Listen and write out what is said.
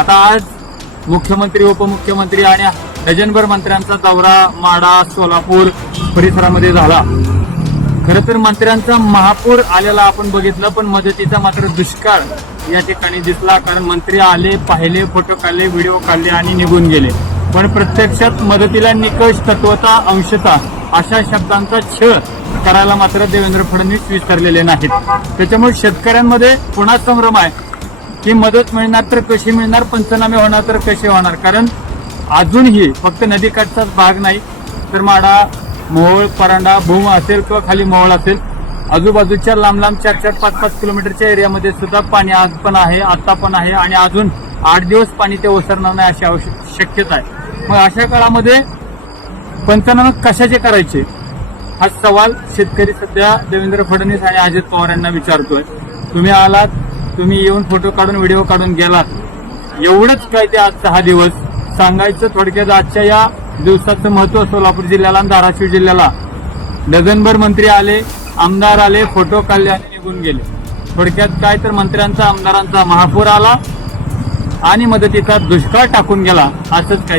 आता आज मुख्यमंत्री उपमुख्यमंत्री आणि डझनभर मंत्र्यांचा दौरा माढा सोलापूर परिसरामध्ये झाला. खरं तर मंत्र्यांचा महापूर आलेला आपण बघितलं, पण मदतीचा मात्र दुष्काळ या ठिकाणी दिसला. कारण मंत्री आले, पाहिले, फोटो काढले, व्हिडिओ काढले आणि निघून गेले. पण प्रत्यक्षात मदतीला निकष, तत्वता, अंशता अशा शब्दांचा छळ करायला मात्र देवेंद्र फडणवीस विसरलेले नाहीत. त्याच्यामुळे शेतकऱ्यांमध्ये पुन्हा संभ्रम आहे की मदत मिळणार तर कशी मिळणार, पंचनामे होणार तर कसे होणार. कारण अजूनही फक्त नदीकाठचाच भाग नाही तर माढा, मोहोळ, परांडा, भूम असेल किंवा खाली मोहोळ असेल, आजूबाजूच्या लांब 4-4, 5-5 किलोमीटरच्या एरियामध्ये सुद्धा पाणी आज पण आहे, आता पण आहे आणि अजून 8 दिवस पाणी ते ओसरणार नाही अशी शक्यता आहे. मग अशा काळामध्ये पंचनामे कशाचे करायचे हा सवाल शेतकरी सध्या देवेंद्र फडणवीस आणि अजित पवार यांना विचारतोय. तुम्ही आलात, तुम्ही येऊन फोटो काढून, व्हिडिओ काढून गेलात, एवढंच काय ते आज 6 दिवस सांगायचं. थोडक्यात आजच्या या दिवसाचं महत्व सोलापूर जिल्ह्याला आणि धाराशिव जिल्ह्याला डझनभर मंत्री आले, आमदार आले, फोटो काढले आणि निघून गेले. थोडक्यात काय तर मंत्र्यांचा, आमदारांचा महापूर आला आणि मदतीचा दुष्काळ टाकून गेला, असंच काय.